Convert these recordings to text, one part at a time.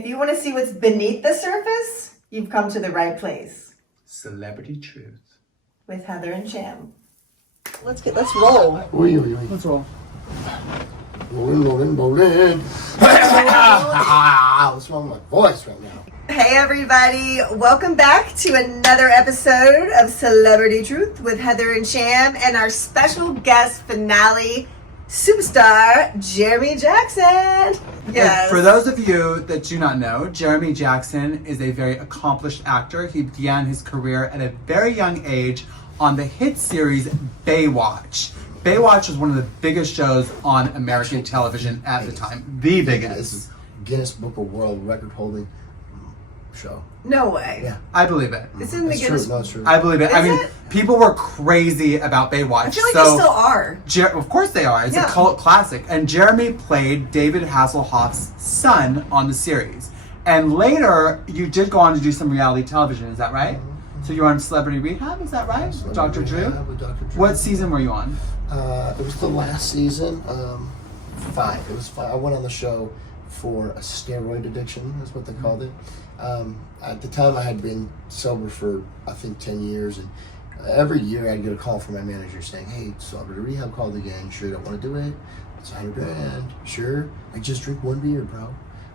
If you want to see what's beneath the surface, you've come to the right place. Celebrity Truth. With Heather and Sham. Let's roll. Let's roll. Rolling. What's wrong with my voice right now? Hey everybody, welcome back to another episode of Celebrity Truth with Heather and Sham and our special guest finale superstar, Jeremy Jackson. Yes. For those of you that do not know, Jeremy Jackson is a very accomplished actor. He began his career at a very young age on the hit series Baywatch. Baywatch was one of the biggest shows on American television at the time. The biggest. This is Guinness Book of World Record holding show. No way. Yeah. I believe it. It's in the It's Guinness. true. No, it's true. I believe it. Is I mean, it? people were crazy about Baywatch. I feel like they still are. Of course they are. It's Yeah. a cult classic. And Jeremy played David Hasselhoff's son on the series. And later, you did go on to do some reality television. Is that right? Mm-hmm. So you were on Celebrity Rehab. Is that right? Dr. Drew? With Dr. Drew. What season were you on? It was the last season. 5. It was 5. I went on the show for a steroid addiction. That's what they called it. At the time, I had been sober for I think 10 years, and every year I'd get a call from my manager saying, "Hey, Celebrity Rehab called again. Sure you don't want to do it? It's $100,000. Sure? I just drink one beer, bro."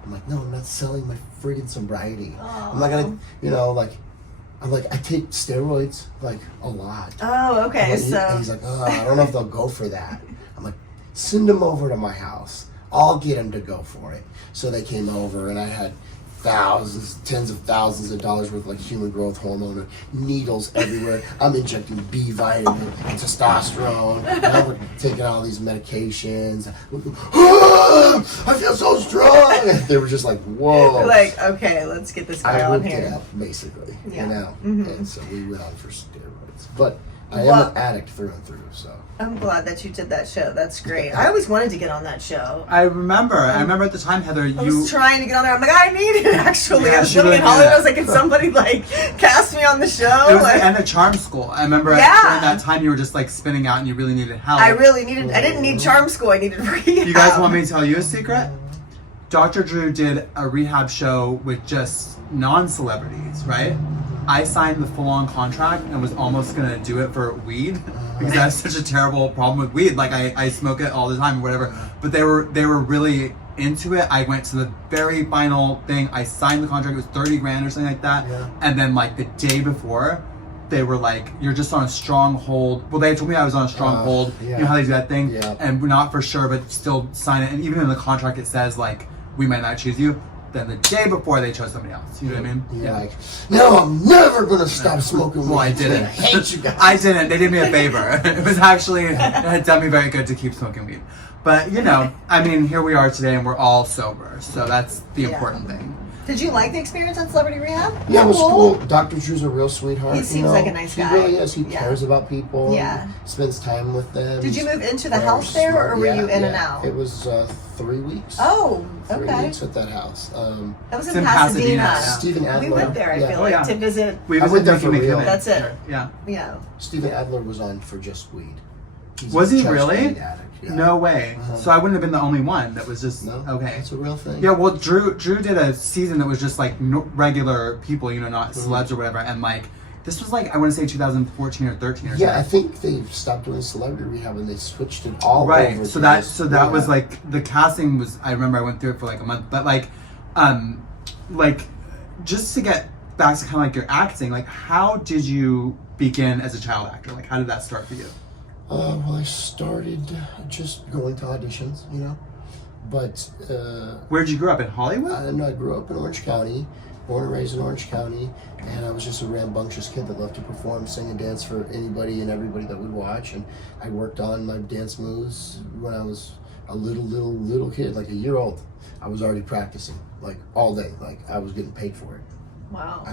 I'm like, "No, I'm not selling my friggin' sobriety. I'm not gonna, I'm like, I take steroids like a lot." Oh, okay. And So he's like, "Oh, I don't know if they'll go for that." I'm like, "Send them over to my house. I'll get them to go for it." So they came over, and I had tens of thousands of dollars worth of like human growth hormone and needles everywhere. I'm injecting B vitamin, testosterone, and I'm taking all these medications. I feel so strong. They were just like, "Whoa!" you're like, okay, let's get this guy I on whipped here. it up, basically. Yeah. You know, and so we went on for steroids. But I am Well- an addict through and through. So. I'm glad that you did that show. That's great. I always wanted to get on that show. I remember at the time, Heather, I was trying to get on there. I'm like, I need it actually. Yeah, I was she living in really Hollywood. did. I was like, can somebody cast me on the show? It was Like, the end of Charm School. I remember during that time you were just like spinning out and you really needed help. I didn't need charm school. I needed rehab. You guys want me to tell you a secret? Dr. Drew did a rehab show with just non-celebrities, right? I signed the full-on contract and was almost gonna do it for weed because I have such a terrible problem with weed. Like I smoke it all the time or whatever. But they were really into it. I went to the very final thing. I signed the contract. It was $30,000 or something like that. Yeah. And then like the day before, they were like, "You're just on a stronghold." Well, they told me I was on a stronghold. Yeah. You know how they do that thing? Yeah. And we're not for sure, but still sign it. And even in the contract, it says like, "We might not choose you." Then the day before, they chose somebody else. You know what I mean? You're like, "No, I'm never gonna stop smoking." Well, I weed. didn't. I hate you guys. I didn't. They did me a favor. It was actually, it had done me very good to keep smoking weed. But, I mean, here we are today and we're all sober. So that's the important thing. Did you like the experience on Celebrity Rehab? Yeah, it was cool. Dr. Drew's a real sweetheart. He seems like a nice guy. He really is. He Yeah. cares about people. Yeah. Spends time with them. Did you He's move into the very house there, smart. or were Yeah, you in yeah. and out? It was 3 weeks. Oh, 3 okay. weeks at that house. That was It's in in Pasadena. Pasadena, yeah. Stephen Adler. We went there, I Yeah. feel Oh, like, yeah. to visit. We I went there for making me real. commit. That's it. Yeah. Yeah. Stephen Adler was on for just weed. He's Was a he just really? weed addict, yeah. No way. Uh-huh. So I wouldn't have been the only one that was just, No, okay. it's a real thing. Yeah, well, Drew did a season that was just like regular people, not Mm-hmm. celebs or whatever. And like, this was like, I want to say 2014 or 13 or Yeah, I something. think they stopped doing celebrity rehab and they switched it all Right. over. So to that this was rehab. like, the casting was, I remember I went through it for like a month, but like just to get back to kind of like your acting, like how did you begin as a child actor? Like how did that start for you? Well, I started just going to auditions, but Where'd you grow up, in Hollywood? I grew up in Orange County, born and raised in Orange County, and I was just a rambunctious kid that loved to perform, sing, and dance for anybody and everybody that would watch. And I worked on my dance moves when I was a little kid, like a year old. I was already practicing, like all day, like I was getting paid for it. Wow.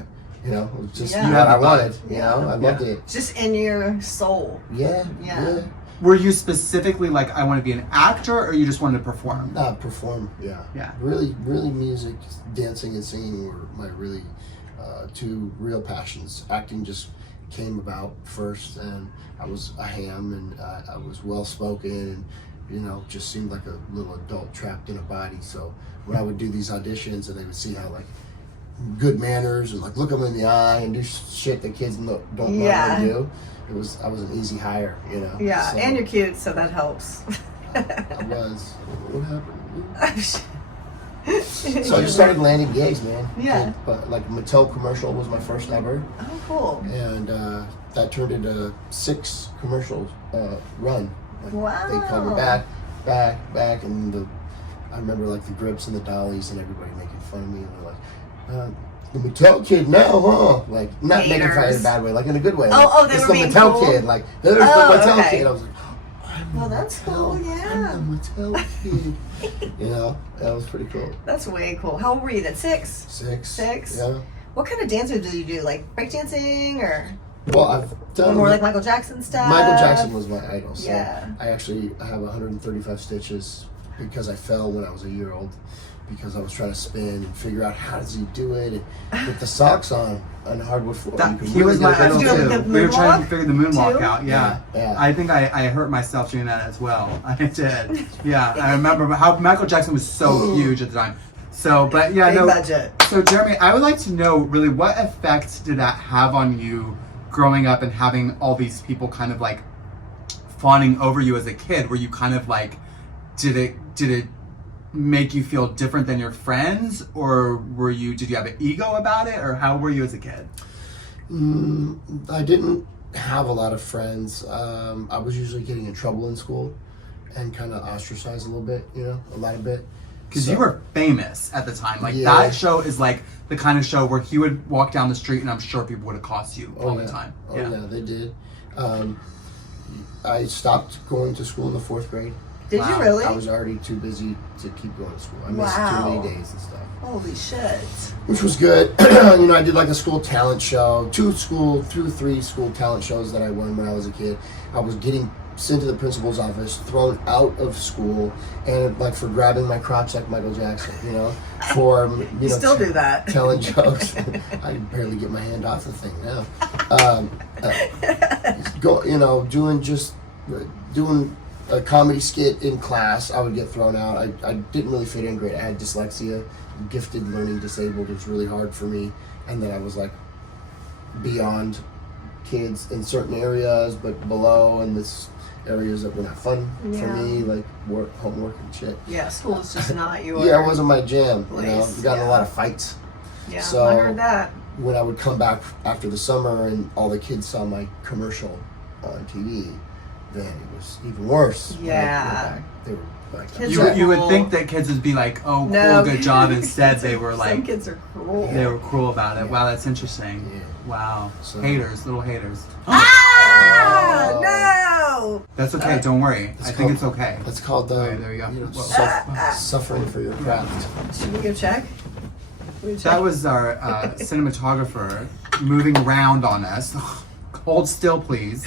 It was just Yeah. what I Yeah. wanted. Yeah. I loved it. Just in your soul. Yeah. Yeah. Were you specifically like, I want to be an actor, or you just wanted to perform? Perform, yeah. Yeah. Really music, dancing and singing were my really two real passions. Acting just came about first, and I was a ham, and I was well spoken, and just seemed like a little adult trapped in a body. So when I would do these auditions and they would see how like good manners and like look them in the eye and do shit that kids don't normally do, I was an easy hire, Yeah, so, and you're cute, so that helps. I was. What happened? So I just started landing gigs, man. Yeah. But like Mattel commercial was my first ever. Oh, cool. And that turned into 6 commercials run. Like, Wow. They called me back, and I remember like the grips and the dollies and everybody making fun of me. And they're like, the Mattel kid now, huh? Like, not making fun in a bad way, like in a good way. Oh, they it's were the being Mattel cool? kid. Like, there's the Mattel okay. kid. I was like, Well, that's cool, yeah. I'm the Mattel kid. That was pretty cool. That's way cool. How old were you then? 6? 6. Yeah. What kind of dance did you do? Like breakdancing or Well, I've done more like Michael Jackson stuff? Michael Jackson was my idol. So Yeah. I have 135 stitches because I fell when I was a year old, because I was trying to spin and figure out how does he do it and with the socks on hardwood floor. He was my idol get too. the We were trying moonwalk to figure the moonwalk too? out. Yeah. Yeah. I think I hurt myself doing that as well. I did. Yeah. I remember how Michael Jackson was so huge at the time. So, but yeah, Big budget. So, Jeremy, I would like to know really what effect did that have on you growing up and having all these people kind of like fawning over you as a kid? Were you kind of like, did it make you feel different than your friends, or did you have an ego about it, or how were you as a kid? I didn't have a lot of friends. I was usually getting in trouble in school and kind of ostracized a little bit, a lot of bit. Because you were famous at the time. Like, Yeah. that show is like the kind of show where he would walk down the street and I'm sure people would accost you all the time. Oh, yeah, they did. I stopped going to school in the 4th grade. Did you really? I was already too busy to keep going to school. I missed Wow. too many days and stuff. Holy shit. Which was good. I did like a school talent show, 3 school talent shows that I won when I was a kid. I was getting sent to the principal's office, thrown out of school, and like for grabbing my crotch like Michael Jackson, for You still do that. telling jokes. I can barely get my hand off the thing now. Doing a comedy skit in class, I would get thrown out. I didn't really fit in great. I had dyslexia, gifted learning disabled. It was really hard for me, and then I was like beyond kids in certain areas, but below in this areas that were not fun for me, like homework and shit. Yeah, school's just not your Yeah, it wasn't my jam. place. We got in a lot of fights. Yeah, So- I heard that. When I would come back after the summer and all the kids saw my commercial on TV, then it was even worse. When I went Yeah. back. They were like, Kids You, are you would cruel. think that kids would be like, oh, No. cool, good job. Instead, they were Some like, kids are cruel. they were cruel about it. Yeah. Wow, that's interesting. Yeah. Wow. So- Haters, little haters. Ah! Oh. No! That's okay, don't worry. It's I think called- it's okay. That's called Alright, there you go. Whoa. suffering for your craft. Should we go check? That was our cinematographer moving around on us. Hold still, please.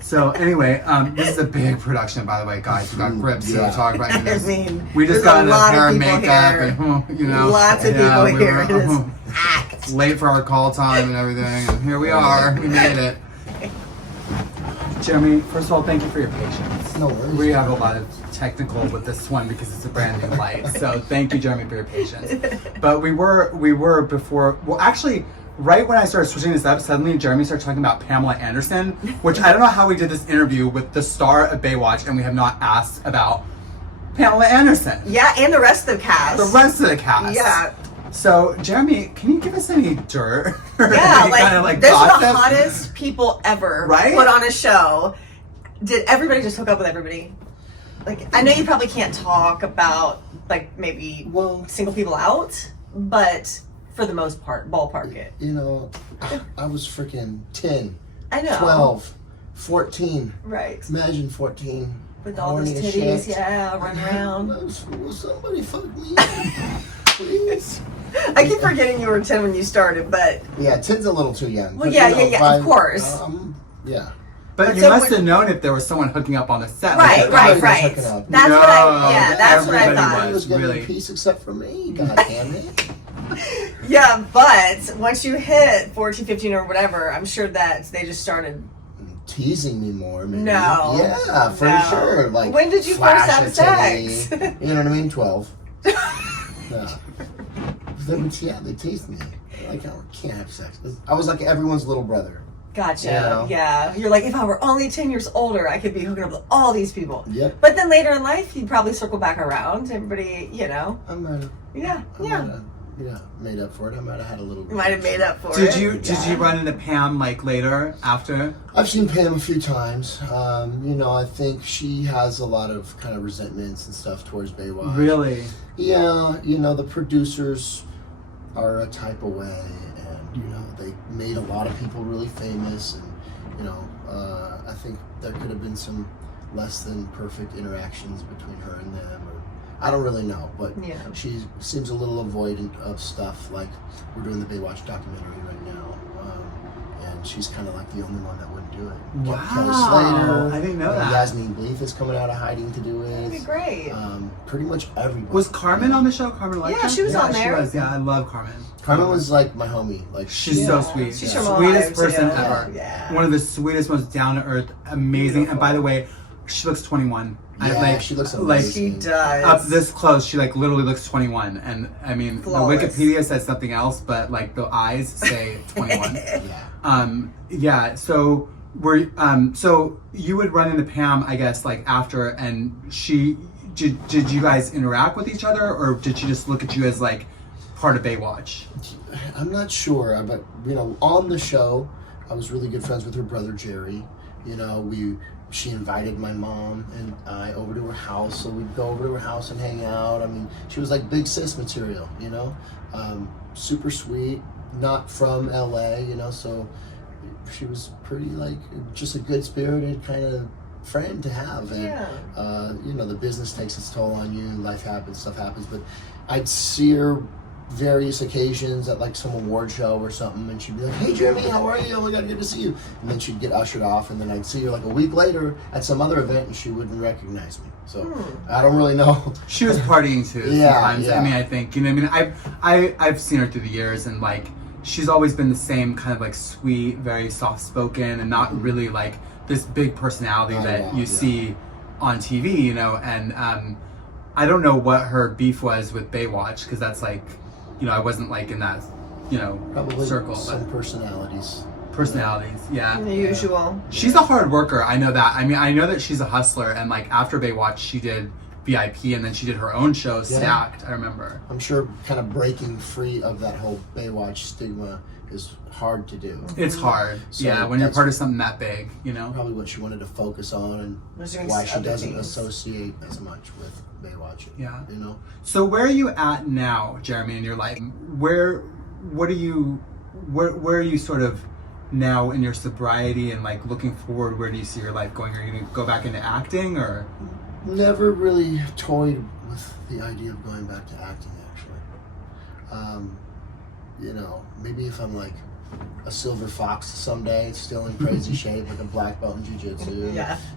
So anyway, this is a big production, by the way, guys. We got grips Yeah. cinematographer. And I this. mean, We just there's got a into lot of hair and people makeup, here. and Lots of people we here. were, It is packed. late for our call time and everything. And here we are. We made it. Jeremy, first of all, thank you for your patience. No worries. We have a lot of technical with this one because it's a brand new light. So thank you, Jeremy, for your patience. But we were before. Well, actually, right when I started switching this up, suddenly Jeremy started talking about Pamela Anderson, which I don't know how we did this interview with the star of Baywatch and we have not asked about Pamela Anderson. Yeah, and the rest of the cast. The rest of the cast. Yeah. So, Jeremy, can you give us any dirt? Yeah, Any kind of, like, those are gossip? the hottest people ever Right? put on a show. Did everybody just hook up with everybody? Like, I know you probably can't talk about, like, maybe Well, single people out, but for the most part, ballpark it. I was freaking 10, I know. 12, 14. Right. Imagine 14. With all those horny as titties, shit. yeah, run around. Will somebody fuck me? Please. I keep forgetting you were 10 when you started, but Yeah, 10's a little too young. Well, but, yeah, of course. Yeah. But But you so must when- have known if there was someone hooking up on the set. right, Like, right, everybody was right. hooking up. That's No, what that's what I everybody thought. Everybody was getting really. a piece except for me. God damn it. Yeah, but once you hit 14, 15 or whatever, I'm sure that they just started teasing me more. Maybe. No. Yeah, for sure. Like, when did you first have sex? You know what I mean? 12. Yeah. They teased me. Like, I can't have sex. I was like everyone's little brother. Gotcha. You know? Yeah. You're like, if I were only 10 years older, I could be hooking up with all these people. Yep. But then later in life, you'd probably circle back around. Everybody, you know. I might have. Made up for it. I might have had a little. You might have made up for Did it. Did you run into Pam like later after? I've seen Pam a few times. You know, I think she has a lot of kind of resentments and stuff towards Baywatch. Really? Yeah. You know, the producers are a type of way, and you know, they made a lot of people really famous, and you know, I think there could have been some less than perfect interactions between her and them, or I don't really know, but she seems a little avoidant of stuff. Like, we're doing the Baywatch documentary right now, and she's kind of like the only one that wouldn't do it. Wow. Kelly Slater, I didn't know that. Yasmin Bleeth is coming out of hiding to do it. That'd be great. Pretty much everyone. Was Carmen on the show? Carmen Electra? Yeah, she was on there. She was. Yeah, I love Carmen. Carmen was like my homie. Like, she's so sweet. She's from Sweetest Ohio, person too. ever. Yeah. One of the sweetest, most down to earth, amazing. Beautiful. And by the way, she looks 21. Yeah, she looks amazing. like She does. up this close. She like literally looks 21. And I mean, Flawless. the Wikipedia says something else, but like the eyes say 21. Yeah. Yeah. So so you would run into Pam, I guess, like after, and she did you guys interact with each other, or did she just look at you as like part of Baywatch? I'm not sure, but you know, on the show, I was really good friends with her brother Jerry. You know, she invited my mom and I over to her house, so we'd go over to her house and hang out. I mean, she was like big sis material, you know, super sweet, not from LA, you know, so she was pretty like just a good spirited kind of friend to have. And you know, the business takes its toll on you, life happens, stuff happens, but I'd see her various occasions at like some award show or something, and she'd be like, "Hey Jeremy, how are you? Oh my god, good to see you." And then she'd get ushered off, and then I'd see her like a week later at some other event, and she wouldn't recognize me. So I don't really know. She was partying too. Yeah, sometimes. yeah. I mean, I think, you know, I mean, I've seen her through the years, and like she's always been the same kind of like sweet, very soft spoken, and not really like this big personality that you see on TV, you know. And I don't know what her beef was with Baywatch, because that's like, you know, I wasn't like in that, you know, Probably circle. some But personalities. yeah. The usual. She's a hard worker. I know that. I mean, I know that she's a hustler. And like after Baywatch, she did VIP, and then she did her own show, Stacked. I remember. I'm sure kind of breaking free of that whole Baywatch stigma is hard to do. It's hard. So yeah, when you're that's part of something that big, you know. Probably what she wanted to focus on, and Was doing why she other doesn't things. associate as much with Baywatch. Yeah. You know. So where are you at now, Jeremy, in your life? Where are you sort of now in your sobriety, and like looking forward? Where do you see your life going? Are you gonna go back into acting, or? Never really toyed with the idea of going back to acting, actually. You know, maybe if I'm like a silver fox someday, still in crazy shape, like a black belt in jiu-jitsu,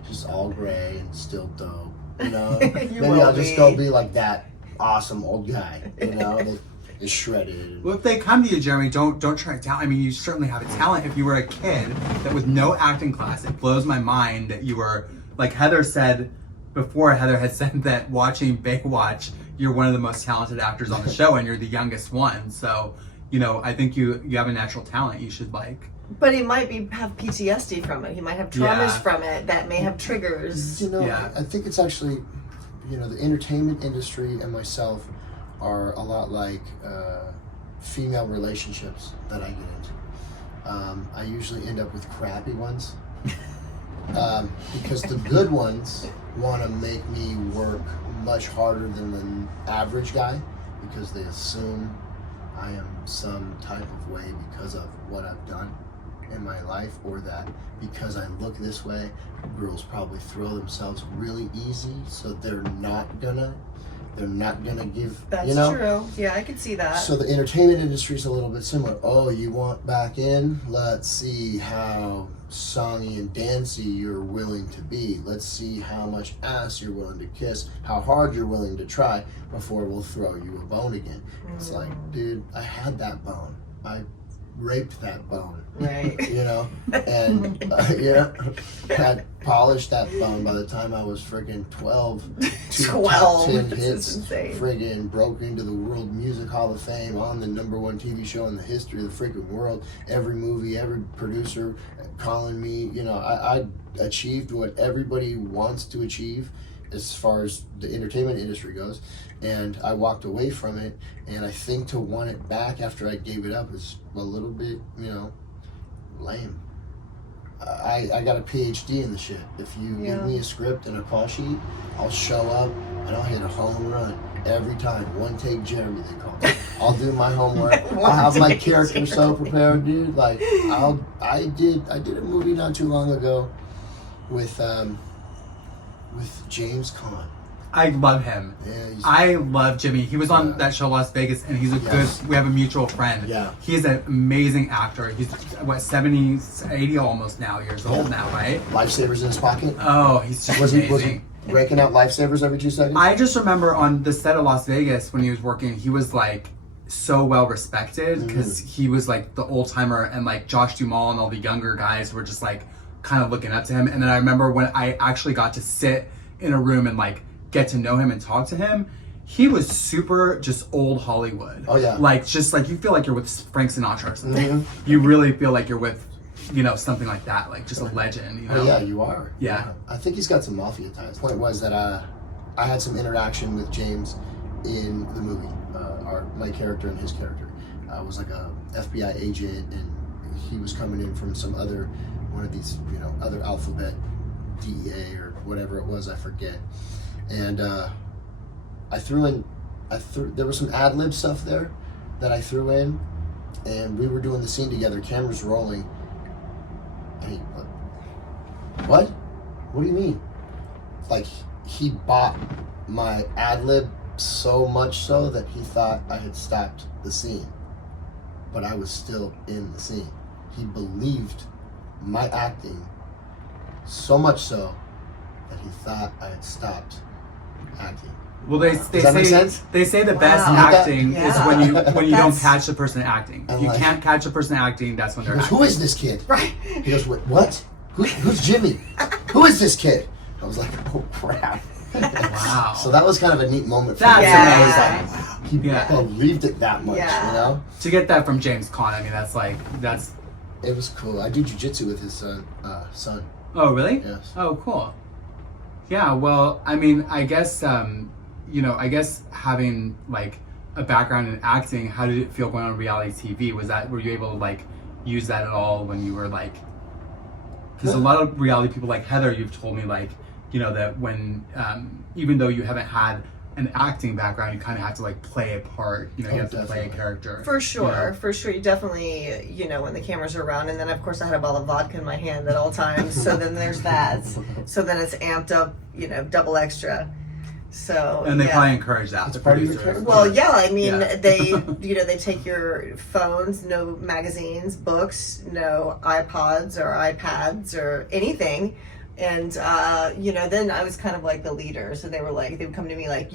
just all gray and still dope, you know? Maybe I'll just go be like that awesome old guy, you know, that is shredded. Well, if they come to you, Jeremy, don't try to talent. I mean, you certainly have a talent. If you were a kid that with no acting class, it blows my mind that you were, like Heather said before, Heather had said that watching Baywatch, you're one of the most talented actors on the show, and you're the youngest one. So, you know, I think you have a natural talent. You should like. But he might have PTSD from it. He might have traumas from it that may have triggers. You know, I think it's actually, you know, the entertainment industry and myself are a lot like female relationships that I get into. I usually end up with crappy ones because the good ones want to make me work much harder than the average guy, because they assume I am some type of way because of what I've done in my life, or that because I look this way, girls probably throw themselves really easy, so they're not gonna give. That's you know? true. Yeah, I can see that. So the entertainment industry is a little bit similar. Oh, you want back in? Let's see how songy and dancey you're willing to be. Let's see how much ass you're willing to kiss, how hard you're willing to try before we'll throw you a bone again. It's like, dude, I had that bone. I raped that bone. Right. You know, and had polished that bone by the time I was friggin' 12. 12. Top 10 This hits, is insane. friggin' broke into the World Music Hall of Fame, on the #1 TV show in the history of the freaking world. Every movie, every producer calling me. You know, I achieved what everybody wants to achieve as far as the entertainment industry goes, and I walked away from it, and I think to want it back after I gave it up is a little bit, lame. I got a PhD in the shit. If you give me a script and a call sheet, I'll show up and I'll hit a home run every time. One take Jeremy, they call me. I'll do my homework. I'll have my character so prepared, dude. Like I did a movie not too long ago with James Caan. I love him. Yeah, I love Jimmy. He was on that show Las Vegas, and he's a good. We have a mutual friend. Yeah, he's an amazing actor. He's 70, 80 almost now years old now, right? Lifesavers in his pocket. Oh, he's just amazing. Was he breaking out lifesavers every 2 seconds? I just remember on the set of Las Vegas when he was working, he was like so well respected because he was like the old timer, and like Josh Duhamel and all the younger guys were just like kind of looking up to him. And then I remember when I actually got to sit in a room and like get to know him and talk to him, he was super just old Hollywood. Oh yeah. Like just like you feel like you're with Frank Sinatra or something. You really feel like you're with, something like that, like just a legend, Oh yeah, you are. Yeah. I think he's got some mafia ties. The point was that I had some interaction with James in the movie. My character and his character. I was like a FBI agent, and he was coming in from some other one of these, other alphabet DEA or whatever it was, I forget. And there was some ad-lib stuff there that I threw in, and we were doing the scene together, cameras rolling, and he, what? What do you mean? Like, he bought my ad-lib so much so that he thought I had stopped the scene, but I was still in the scene. He believed my acting so much so that he thought I had stopped acting. Well, they Does that make sense? say the best Wow. acting is when you don't That's- catch the person acting. And You like- can't catch a person acting. That's when He they're goes, acting. who is this kid? Right. He goes, what? Who's Jimmy? Who is this kid? I was like, oh crap. Wow. So that was kind of a neat moment for That's me. amazing. I was like, wow, he Yeah. believed it that much, Yeah. To get that from James Caan, I mean, that's. It was cool. I do jujitsu with his son. Oh, really? Yes. Oh, cool. Yeah. Well, I mean, I guess I guess having like a background in acting, how did it feel going on reality TV? Were you able to like use that at all when you were like? Because a lot of reality people like Heather, you've told me like, that when even though you haven't had an acting background, you kind of have to like play a part. You have to play a character. For sure, for sure. You definitely, when the cameras are around, and then of course I had a bottle of vodka in my hand at all times. So then there's that. So then it's amped up, double extra. So And they probably encourage that. It's The part of your producers. character. Well, yeah, I mean, Yeah. they take your phones, no magazines, books, no iPods or iPads or anything. And, then I was kind of like the leader. So they would come to me like,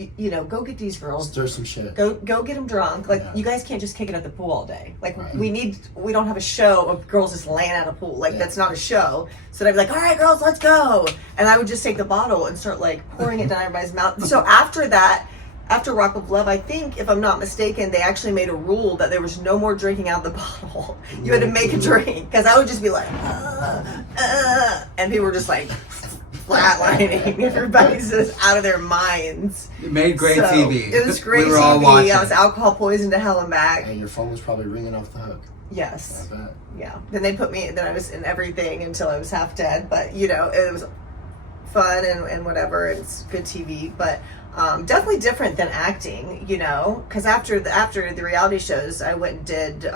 go get these girls. Stir some shit. Go get them drunk. Like, you guys can't just kick it at the pool all day. Like, we don't have a show of girls just laying at a pool. Like, that's not a show. So they'd be like, all right, girls, let's go. And I would just take the bottle and start, like, pouring it down everybody's mouth. So after that, after Rock of Love, I think, if I'm not mistaken, they actually made a rule that there was no more drinking out of the bottle. You had to make a drink. Because I would just be like, and people were just like flatlining. Everybody's just out of their minds. It made great So, TV. It was great We were all TV. watching. I was alcohol poisoned to hell and back. And your phone was probably ringing off the hook. Yes. I bet. Yeah. Then I was in everything until I was half dead. But, it was fun and whatever. It's good TV. But definitely different than acting, because after the reality shows, I went and did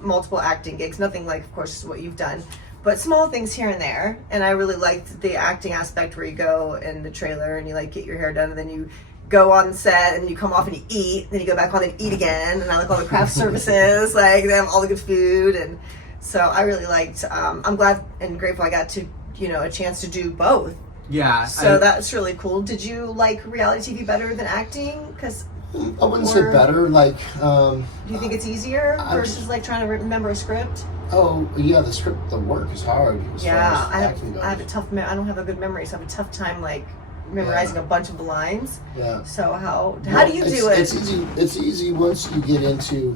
multiple acting gigs. Nothing like, of course, what you've done, but small things here and there. And I really liked the acting aspect where you go in the trailer and you like get your hair done, and then you go on set and you come off and you eat, then you go back on and eat again. And I like all the craft services, like they have all the good food. And so I really liked, I'm glad and grateful I got to, a chance to do both. Yeah. So that's really cool. Did you like reality TV better than acting? Because I wouldn't say better. Like, do you think it's easier I'm versus like trying to remember a script? oh yeah, the work is hard. As Yeah, far as acting goes. I have a tough. I don't have a good memory, so I have a tough time like memorizing a bunch of the lines. Yeah. So how do you do it? It's easy. It's easy once you get into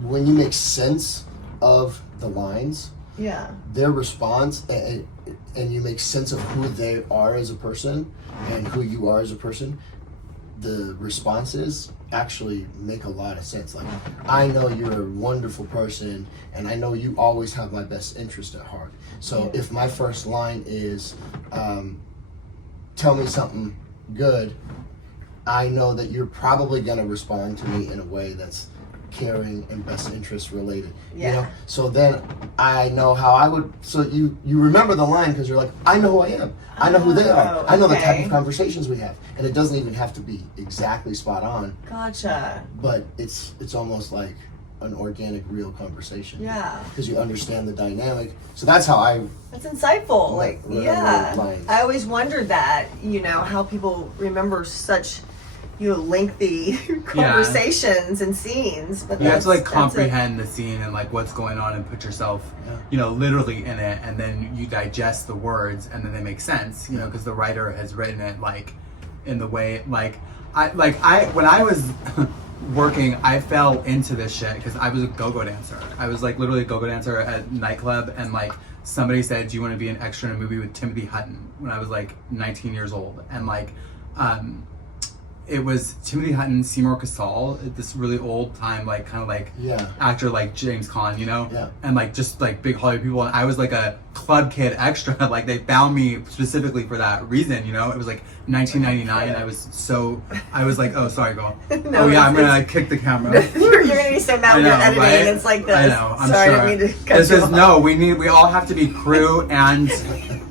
when you make sense of the lines. Yeah. Their response, and you make sense of who they are as a person and who you are as a person. The responses actually make a lot of sense. Like, I know you're a wonderful person, and I know you always have my best interest at heart. So if my first line is, tell me something good, I know that you're probably going to respond to me in a way that's caring and best interest related. Yeah. You know? So then I know how I would. So you remember the line because you're like, I know who I am. I know who they are. I know the type of conversations we have, and it doesn't even have to be exactly spot on. Gotcha. But it's almost like an organic, real conversation. Yeah. Because you understand the dynamic. So that's how I. That's insightful. Like, yeah. Lines. I always wondered that, how people remember such, lengthy conversations and scenes. But you have to like comprehend the scene and like what's going on and put yourself, literally in it, and then you digest the words, and then they make sense, because the writer has written it like in the way I when I was working, I fell into this shit because I was a go-go dancer. I was like literally a go-go dancer at nightclub, and like somebody said, do you want to be an extra in a movie with Timothy Hutton when I was like 19 years old, and like it was Timothy Hutton, Seymour Cassell, this really old time, like kind of like actor like James Caan, and like just like big Hollywood people. And I was like a club kid extra. Like they found me specifically for that reason, It was like 1999. I was like, oh, sorry, girl. No, I'm gonna like kick the camera. You're gonna be so mad when you're editing. Right? It's like this. I know. I'm sorry, sure. I didn't mean to cut This you is off. we all have to be crew and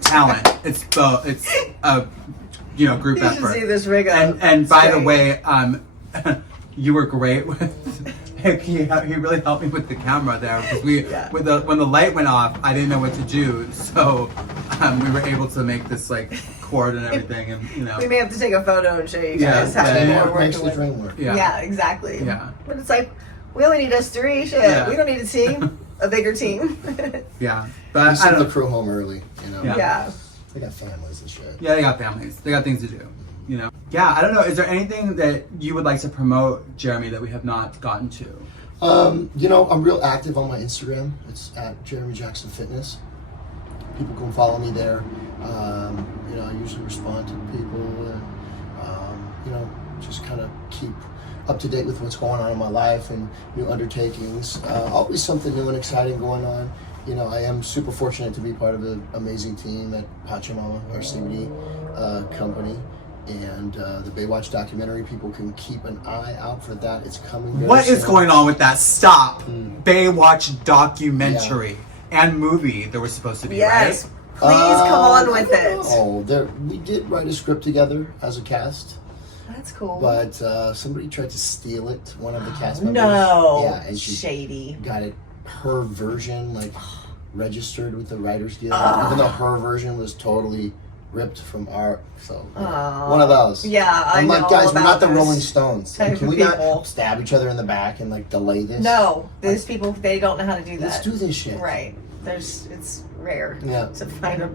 talent. It's a group You effort. should see this rig up. And by the way, you were great with. He really helped me with the camera there because when the light went off, I didn't know what to do, so we were able to make this like cord and everything, and we may have to take a photo and show you guys how we're working with. Framework. Yeah, exactly. Yeah, but it's like we only need us three. Shit, we don't need a team, a bigger team. Yeah, but I sent the crew home early. Yeah. They got families and shit. Yeah, they got families. They got things to do. Yeah, I don't know. Is there anything that you would like to promote, Jeremy, that we have not gotten to? I'm real active on my Instagram. It's at Jeremy Jackson Fitness. People can follow me there. I usually respond to people and, just kind of keep up to date with what's going on in my life and new undertakings. Always something new and exciting going on. I am super fortunate to be part of an amazing team at Pachamama, our CBD company. And the Baywatch documentary, people can keep an eye out for that. It's coming very What soon. is going on with that? Stop. Baywatch documentary and movie there was supposed to be, yes. right? Please come on with it. Oh, we did write a script together as a cast. That's cool. But somebody tried to steal it, one of the cast members. No. Yeah, and she shady. got it, her version, like, registered with the Writers Guild, even though her version was totally ripped from art. So, one of those. Yeah, I'm like, guys, we're not the those Rolling Stones. type Can of we people. not stab each other in the back and, like, delay this? No, these people, they don't know how to do that. Let's do this shit. Right. It's rare to find a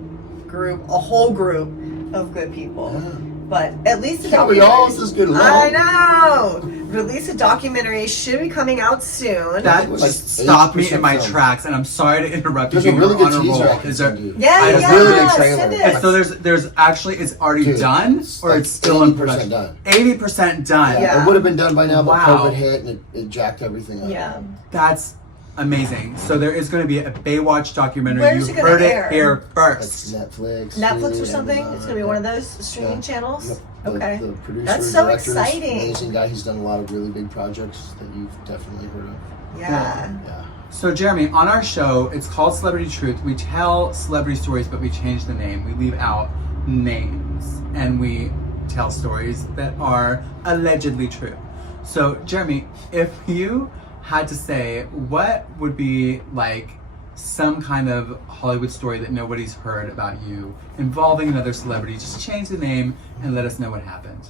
whole group of good people. But at least the Can't we all just get along? I know. But at least the documentary should be coming out soon. That Like just stopped me in my 80% tracks, and I'm sorry to interrupt you. There's a really good on a teaser roll. I can Is there? send you. Yeah, really good trailer. send And it. so there's actually it's already Dude, done, or like it's still in 80% production. done. 80% done. Yeah. It would have been done by now, but Wow. COVID hit and it jacked everything up. Yeah. That's amazing. So there is going to be a Baywatch documentary. Where's You it gonna heard air? it here That's first. Netflix. Netflix or Hulu, something? Amazon, It's going to be one of those streaming channels? Yep. Okay. The producer, That's so director is an exciting. amazing guy. He's done a lot of really big projects that you've definitely heard of. Yeah. Yeah. So Jeremy, on our show, it's called Celebrity Truth. We tell celebrity stories, but we change the name. We leave out names, and we tell stories that are allegedly true. So Jeremy, if you had to say, what would be like some kind of Hollywood story that nobody's heard about you involving another celebrity, just change the name and let us know what happened.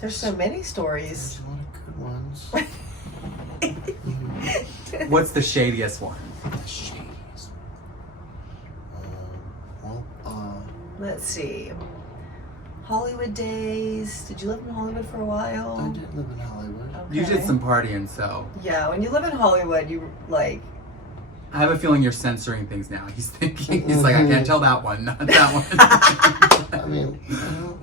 There's so many stories. There's a lot of good ones. What's the shadiest one? The shadiest. Let's see. Hollywood days. Did you live in Hollywood for a while? I did live in Hollywood. Okay. You did some partying, so. Yeah, when you live in Hollywood, you like. I have a feeling you're censoring things now. He's thinking, he's like, I can't tell that one, not that one. I mean,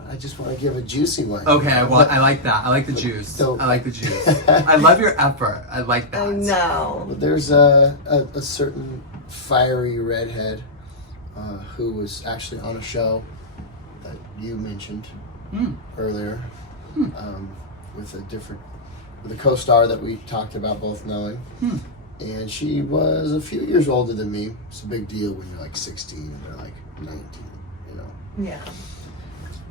I just want to give a juicy one. Okay, well, I like that. I like the juice. So- I like the juice. I love your effort. I like that. I know. But there's a certain fiery redhead who was actually on a show that you mentioned earlier with a co-star that we talked about both knowing. And she was a few years older than me. It's a big deal when you're like 16 and they're like 19, you know. Yeah.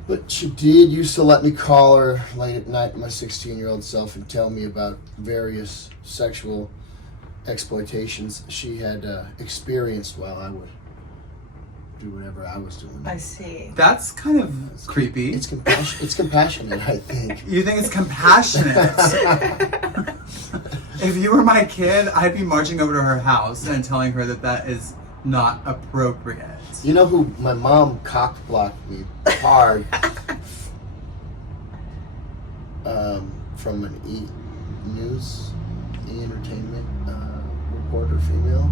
But she did used to let me call her late at night, my 16-year-old self, and tell me about various sexual exploitations she had experienced while I would do whatever I was doing. I see. That's kind of creepy. It's compassionate, I think. You think it's compassionate? If you were my kid, I'd be marching over to her house and telling her that is not appropriate. You know who my mom cock-blocked me hard from an entertainment reporter, female,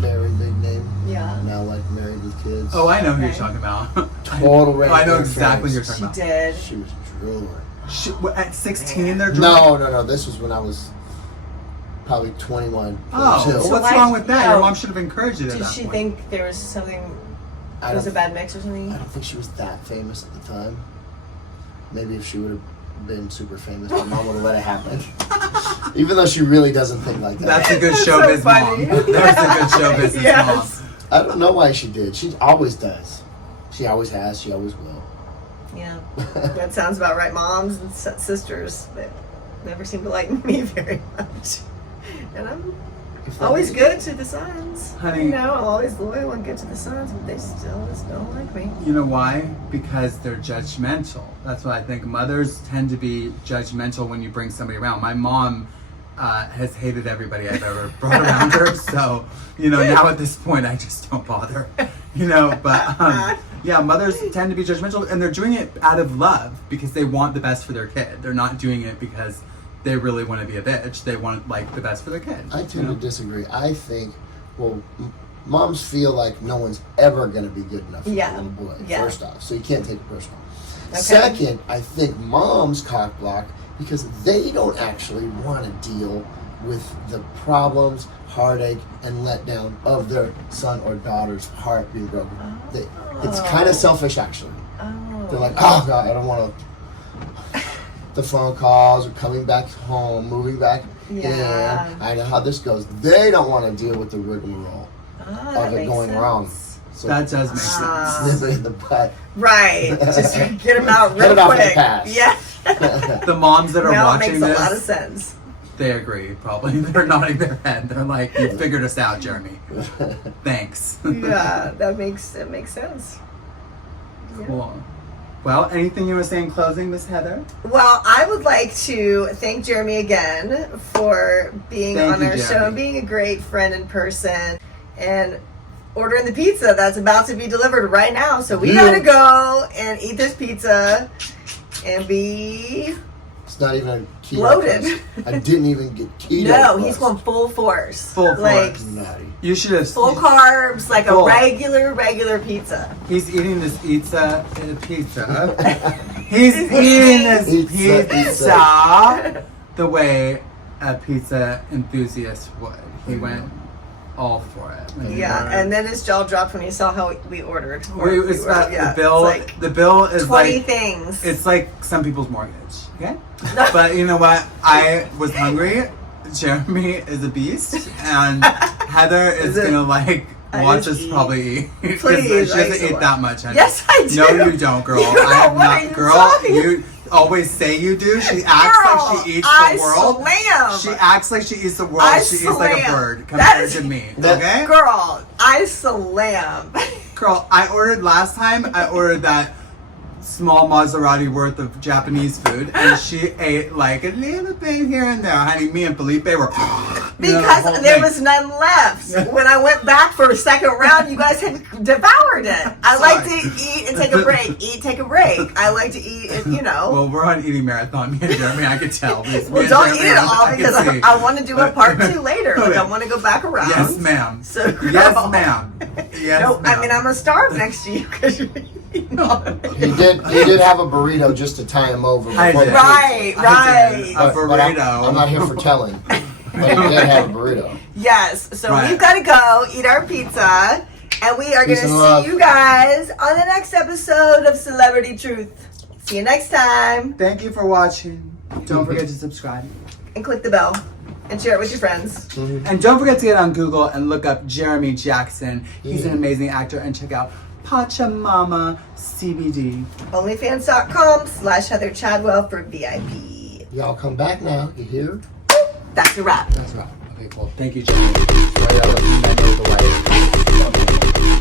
very big name. Yeah. Now like married with kids. Oh, I know who you're Okay. talking about. Total red. Oh, I know exactly who you're talking She about. did. She was drooling. At 16, they're drunk? No. This was when I was probably 21. Oh, 22. so what's why- wrong with that? no. Your mom should have encouraged it at Did that she point. think there was something? I It was a don't- bad mix or something? I don't think she was that famous at the time. Maybe if she would have been super famous, my mom would have let it happen. Even though she really doesn't think like that. That's a good That's showbiz so funny. mom. There's a good showbiz Yes. mom. I don't know why she did. She always does. She always has. She always will. Yeah. That sounds about right. Moms and sisters that never seem to like me very much. And I'm If that always is- good to the sons. Honey. You know, I'm always loyal and good to the sons, but they still just don't like me. You know why? Because they're judgmental. That's why I think mothers tend to be judgmental when you bring somebody around. My mom has hated everybody I've ever brought around her, so, you know, now at this point I just don't bother. You know, but yeah, mothers tend to be judgmental, and they're doing it out of love because they want the best for their kid. They're not doing it because they really want to be a bitch. They want like the best for their kid. I tend to disagree. I think, moms feel like no one's ever going to be good enough for Yeah. their little boy, Yeah. first off. So you can't take it personal. Okay. Second, I think moms cock block because they don't actually want to deal with the problems, heartache, and letdown of their son or daughter's heart being broken. It's kind of selfish, actually. Oh. They're like, oh, God, I don't want to... The phone calls, or coming back home, moving back Yeah. in. I know how this goes. They don't want to deal with the rigmarole That of it makes going sense. wrong. So That does make sense. snip it in the butt. Right. Just get them out real Get 'em off in the quick. past. Yeah. The moms that are Now it watching makes a lot of this, sense. they agree, probably. They're nodding their head. They're like, you figured us out, Jeremy. Thanks. Yeah, that makes sense. Yeah. Cool. Well, anything you want to say in closing, Miss Heather? Well, I would like to thank Jeremy again for being Thank on you, our show Jeremy. and being a great friend in person and ordering the pizza that's about to be delivered right now. So we Yeah. gotta go and eat this pizza and be It's not even a keto Loaded. plus. I didn't even get keto. no. He's plus. going full force. Full like force. Naughty. You should have. full carbs, like Full. a regular pizza. He's eating this pizza. He's eating this Pizza. pizza the way a pizza enthusiast would. He went all for it. when he Yeah, ordered. and then his jaw dropped when he saw how we ordered. Wait, it's not Yeah, the bill. it's like the bill is 20 like things. it's like some people's mortgage. Okay, but you know what? I was hungry. Jeremy is a beast, and Heather is Is it- gonna like I watch just us eat. probably eat. 'Cause Please, she I doesn't used to eat watch. that much. Honey. Yes, I do. No, you don't, girl. You know, I have what are not, you girl. talking- You always say you do. She acts like she eats I the world. slam. She acts like she eats the world. I She eats like a slam. bird That compared is- to me. That- Okay, Girl, I slam. girl. I ordered last time. I ordered that small Maserati worth of Japanese food, and she ate like a little bit here and there. Honey, me and Felipe were because there was none left. When I went back for a second round, you guys had devoured it. I like to eat and take a break. Eat, take a break. I like to eat, and, Well, we're on eating marathon, me and Jeremy. I could tell. Well, don't eat it all because I want to do a part 2 later. Like, I want to go back around. Yes, ma'am. So, girl. Yes, ma'am. Yes, No, ma'am. I mean, I'm going to starve next to you because you're eating all of it. He did have a burrito just to tie him over. I before did. the Right, I right. did. A But burrito. I'm not here for telling. But he did have a burrito. Yes, so Right. we've got to go eat our pizza, and we are going Peace to and love. see you guys on the next episode of Celebrity Truth. See you next time, Thank you for watching. Don't forget to subscribe. and click the bell, and share it with your friends. And don't forget to get on Google and look up Jeremy Jackson. He's an amazing actor. And check out Pachamama CBD. Onlyfans.com/Heather Chadwell for VIP. Y'all come back now. You hear? That's a wrap. That's right. Okay, cool. Thank you, Jeremy. Sorry, that wasn't meant the way.